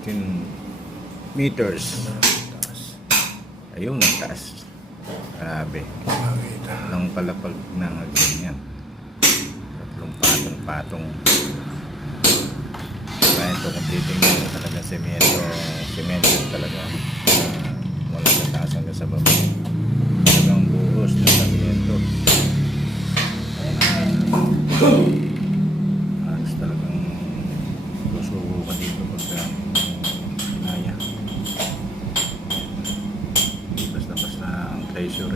15 meters. Ayun, ang taas. Grabe. Tatlong palapag na ganyan. Tatlong patong-patong. Kaya ito, kung titingnan talaga semento talaga. Wala sa taas hanggang sa baba. Talagang buhos na semento. Halos talagang susuko ka dito pagka kinaya. Basta ang treasure